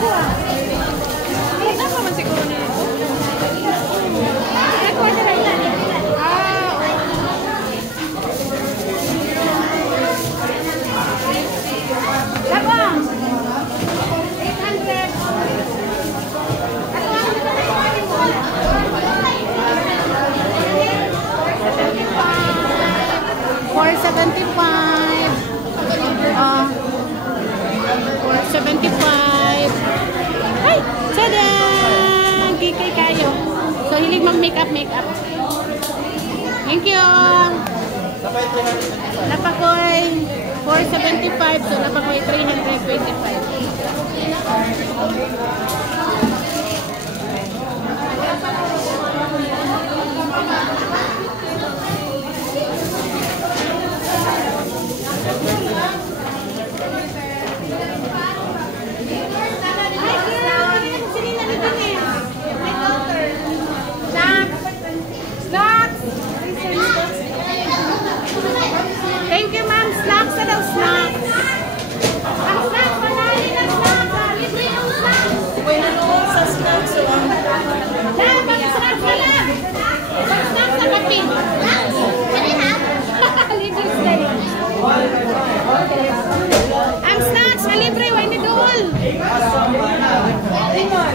Ano pa man siguro na ito? Nakuha na lang ito. Labang! 800! 475. 475. Ay! Tadaan! Kikay kayo. So, hilig mag-makeup. Thank you! Napakoy 475. So, napakoy 325. Thank you, ma'am. Snacks na daw, snacks. Ang snacks, panali na snacks. Libre yung snacks. Uy, nanood sa snacks. Lang, mag-snacks na lang. Mag-snacks na kape. Snacks? Kani ha? Libre stay. Ang snacks, malibre. Why ni dool? Ingon.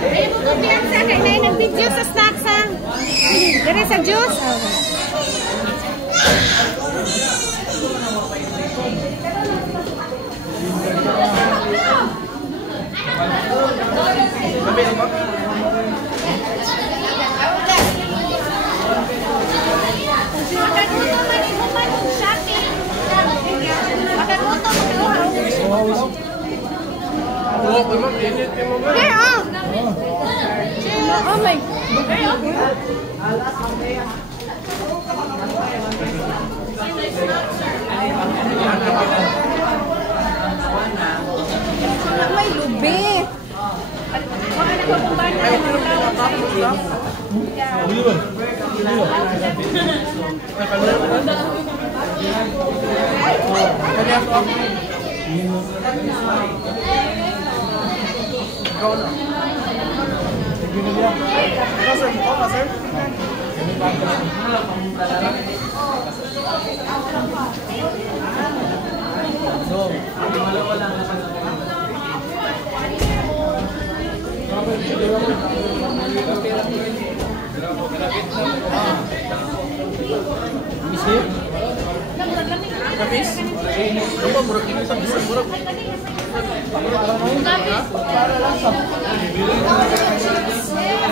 Ay, bukupian sa kay na nag-video sa snacks ha. Dire sa juice. Makagutom man imo man yung shopping. Makagutom mo. Oh my. May lubi.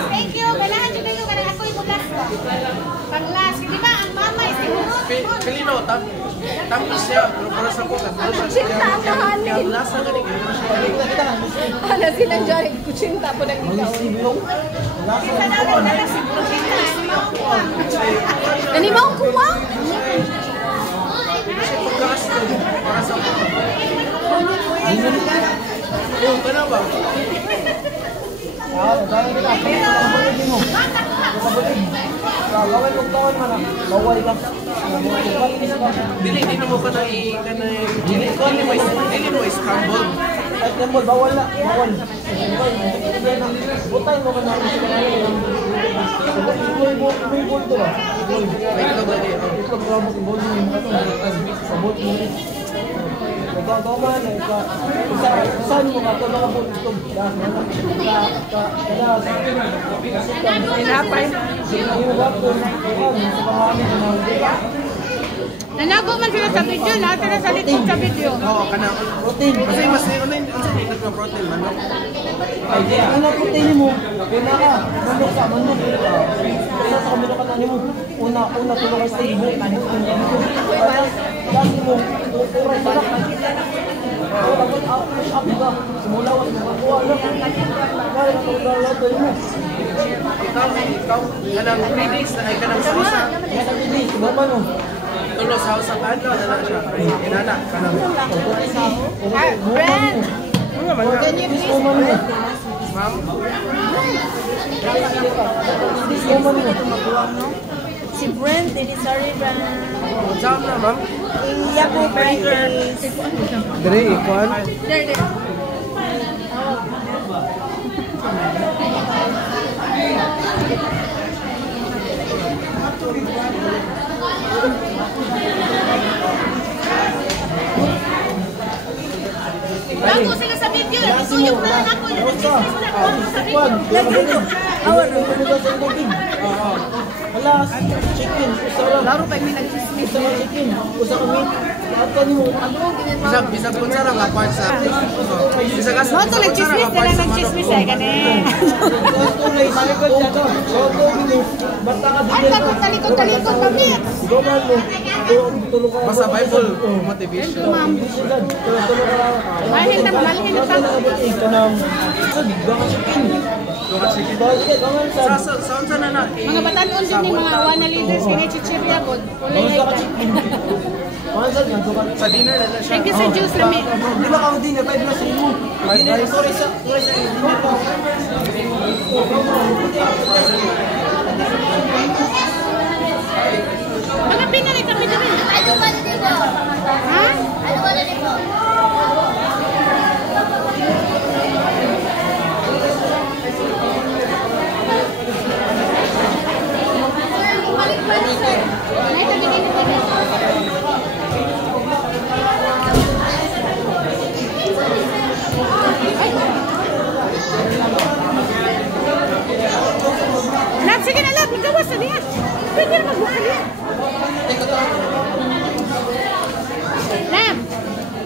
Thank you. Kailangan nyo kayo karang ako yung last ba? Pang-last. Di ba? Ang mama is tinurot. Kalino, tamis siya. Pero para sa puta. Kutsinta ang mahalin. Lasa ka rin. Ano silang dyan? Kutsinta po ng ikaw. Kisa na lang na si Kutsinta. Ani mo kuha? Para sa puta. Yung ka na ba? Dili na mo ka na dili mo scramble. Ay, scramble, bawal na. Bawal. Butay mo ka na. May gold to ba? May ito ba di? Ito, grabot yung gold mo. Sabot mo. Nagkakaman, saan mo ka ito mga gold ito? Tinapay. Nanago man sila sa video, lahat sila sa likod sa video. Oo, kanang protein. Kasi mas online protein manok. Ay, ano protein mo? Una ka, manok ka. Isa sa kamino ka na mo. Una, tulong ka sa ibo. Lagi mo, uray, salak. Push up ka. Simula was makakuha. Kaya na mo. Ikaw, kanang 3 days na ay kanang sa Iba pa no? tulo sa adlaw na lang siya. Inana, kanang Brand! Can you please? ma'am. Si Brent, Denisari Ran. Jam na, ma'am. Iya po, Burgers. Dre, ikuan. There. Ako sila sa video, isuyo ko na ako. Wala, chicken. Laro pa yung nag-chismis. Usa ka chicken. Usa ka meat. Lahat ka niyo. Bisag kung sarang nga part sa... Bisag ka Mo to nag-chismis na lang nag-chismis ay gani. Basta ka Ay ka talikod pamit. Goman mo. Tulog ka. Basta Bible, motivation. Ma'am. Malhin na pa. Saan na na? Mga batanon din ni mga wana leaders kini chichirya pod. Ulay ay. Sa dinner na na siya. Thank you sa juice lami. Di ba ka din na 5 na sa imo? Sorry sa Mga pinali kami diri. Ano ba na dito? Ha? Ano ba na dito? Nay tabi dito. Lab, sige na lab, magawas na niya. Pwede na magbuka niya. Lab,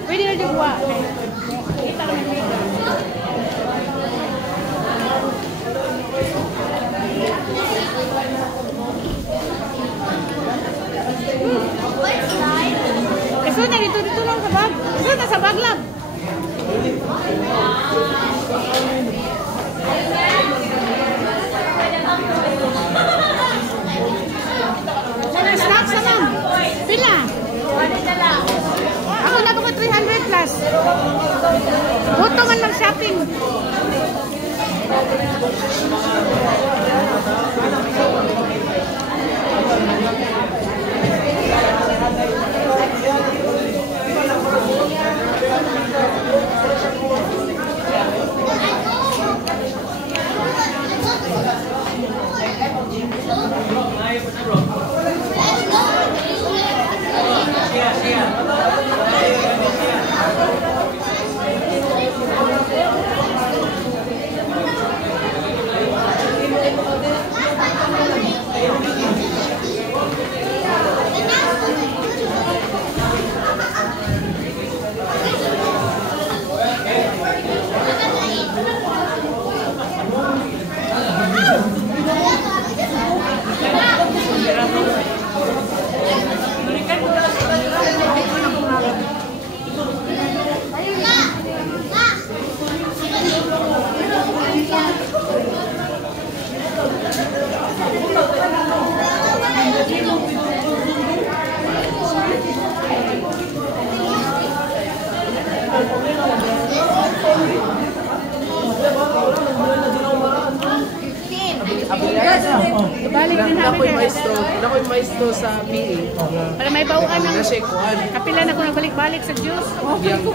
pwede na dyan buwa. Kita naman dito. Eso na dito lang sa bag. Eso na sa bag lab. Mga snacks na ma'am. Pila? Ako na ko 300 plus. Buto man mag-shopping. Balik din namin Nakoy maestro sa PE. para may bauan ng Na siya kuan. kapila na ko nagbalik-balik sa juice. Yang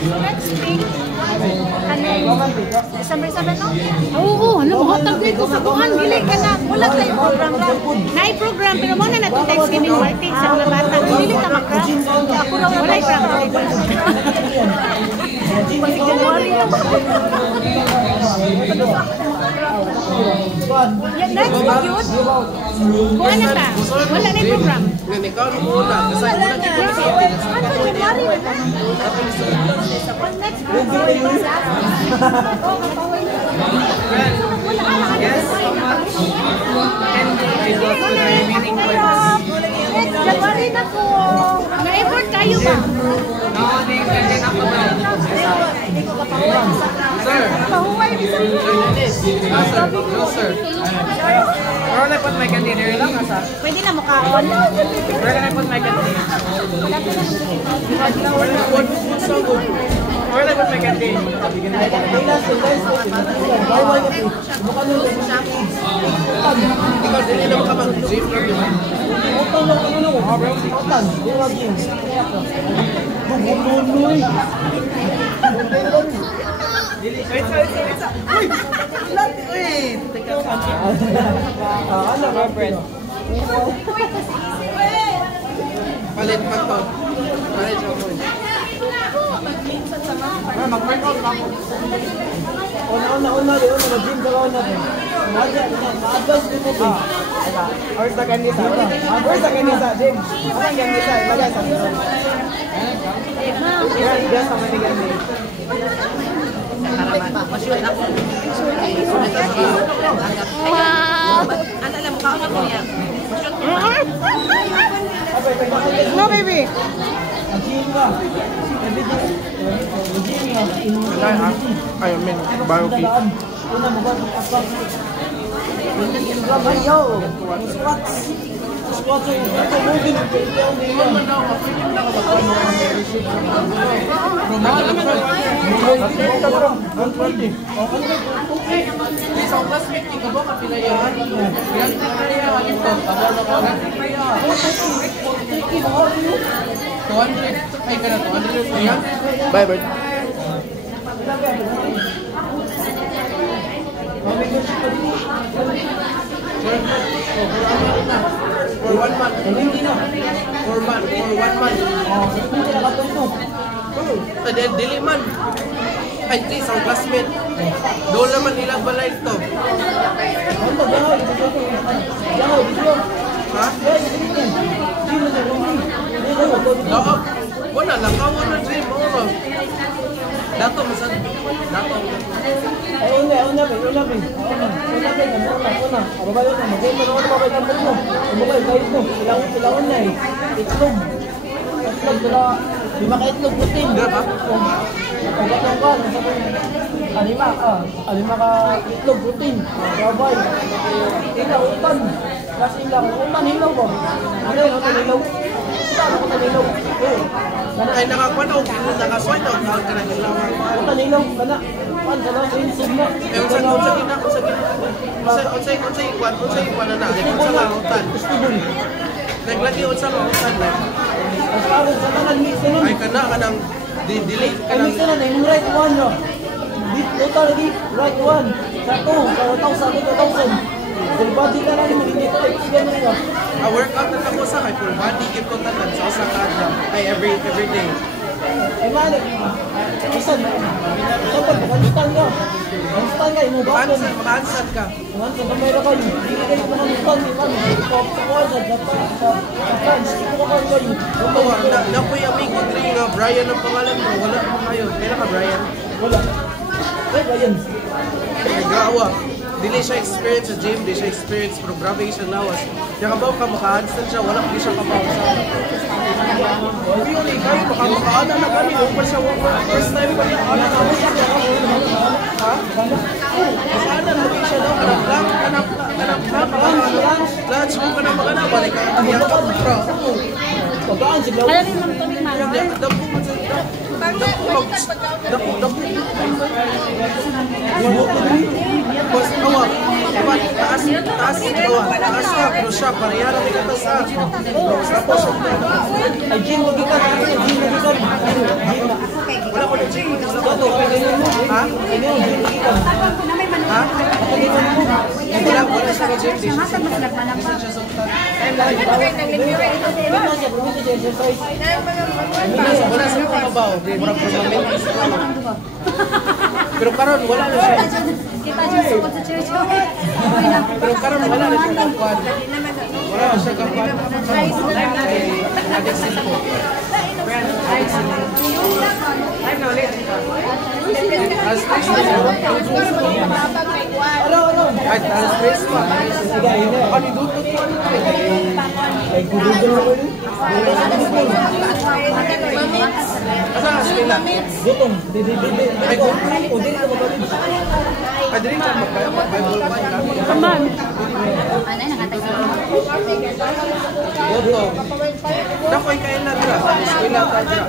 Next week, December 7, no? Oo, ano mo hatag dito sa buwan, dili ka na. Wala tayo program ra. Nay-program, pero muna na itong Thanksgiving party sa mga bata. Dili ta makra. Ako raw wala program. Pag January na ba? Yan, next mo yun. Kuha na ta. Wala na yung program. Ngayon, ikaw nung una. Kasi wala dito sa Pilipinas. Ano, January, wala? Next program. Yes, so much. And I go to the remaining points. Next January na po. Na-effort kayo ba? Nowadays, I can ako na. Sir. Pahuway, No, sir. No, sir. Where can I put my container lang, asa? pwede na mukhaon. Where can I put my container? Where can I put my container? Ikaw, dili na makapag-gym lang yun. Palit pa to. Palit siya po. Mag-workout lang ako. Mag-gym ka lang natin. Ma-advance din mo. Where's the kanisa? Where's the kanisa, Jim? Anong kanisa? Ibagay sa sunod. Yes, ang manigan din. Wow! No, baby. Mag-gym ka. Mag-gym ka. Ay, I mean, barbecue. Una mo ba? Ayaw! Squats! Squats yung moving. Isang classmate, ikaw ba kapilayan? Yan na kaya ito. 200. Ay, ka na 200 yan? Bye, Bert. For 1 month. For 1 month. Dili man. Ay, isang classmate. Doon naman nilang balay ito. Ha? Oo. Wala lang. Kawan na dream. Oo. Dato, masan. Dato. Ay, una. Ababayo na, mag-game mo naman mabay ng mo. Umukay, kahit mo. Ilangon na eh. Itlog. Itlog, dala. Lima ka itlog, putin. Diba? Pagkatang ka, nasa ko. Alima ka itlog, putin. Babay. Ilaw, utan. Kasi ilang. Utan, hilaw ko. Ano yun, utan, hilaw? Utan, hilaw. Ay, nakakwanog. Nakaswipe out. Ka na hilaw. Utan, hilaw. Kana. Pan, kana. Insig mo. Eh, unsa gina. Unsa ikwan na na. Unsa mautan. Naglagi unsa mautan na. Ang pagod sa tanan, mix na nun. Ay, kanang delay. Ay, mix na nun. Yung right one, no? Total lagi, right one. Sa 2,000. Full body ka na rin, hindi ka explain mo nga. Workout na ako sa kay full body give ko tanan sa usa ka adlaw. Ay, every day. Ay, manik. Isan. Kapag mag-stand ka. Mag-stand ka, imubakon. Makansad ka. Mag-stand ka, mayroon ka. Hindi ka kayo mag-stand. Sa kwarsa, sa France. Hindi ka kayo. Oo, na kuya amigo dre nga Brian ang pangalan mo. Wala mo kayo. Kailan ka Brian? Wala. Ay, Brian. Ay, gawa. Dili siya experience sa gym, di siya experience pero grabe siya lawas. Kaya kabaw ka maka-handstand siya, wala ko siya kabaw sa. Hindi yun kayo, maka-ana na kami. Huwag pa siya, first time pa niya. Ana na siya. Ha? Maka-ana na siya daw. Lunch mo ka na mag-ana. Balik ka na niya ka. Pagkaan sigla. Alam mo naman ito, Mama. Dako man sa Dako. Bos, awa. Taas siya, pero siya, pareha na may katas ha. Tapos, Ay, gym, magikan. wala ko na gym. Dato, kaya ganyan mo. Ha? Ano yung gym, magikan. Ha? Wala siya na gym. Di siya sa wala sa kabaw. Mura for moment. Pero karon wala na siya. Kita dyan sa church. Pero karon wala na siya kakuan. Wala na siya kakuan. Addiction po. As kahit as stress pa. Ano dutot pa? Ay, gududol ako yun. Asa ang sila? Gutong. Di. Ay, gutong. O, di ka magaling. Ay, dili ka mag-Bible pa. Kaman. Gutong. Nakoy kailan ka? Eskwela ka dira.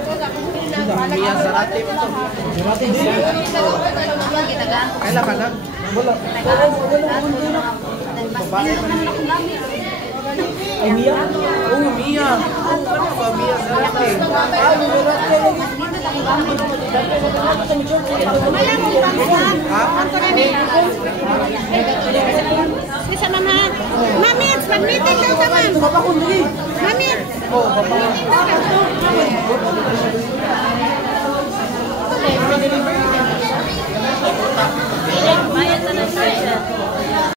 Miya sa atin ito. Dirati din. Kailan ka na? Wala. Babae pa rin. Ay, Mia. Oo, Mia. Oo, ano ba Mia sa atin? Ha? Isa mama. Mamits, mag-meeting daw sa ma'am. Mamits. Oo, babae. Bayan na ng church.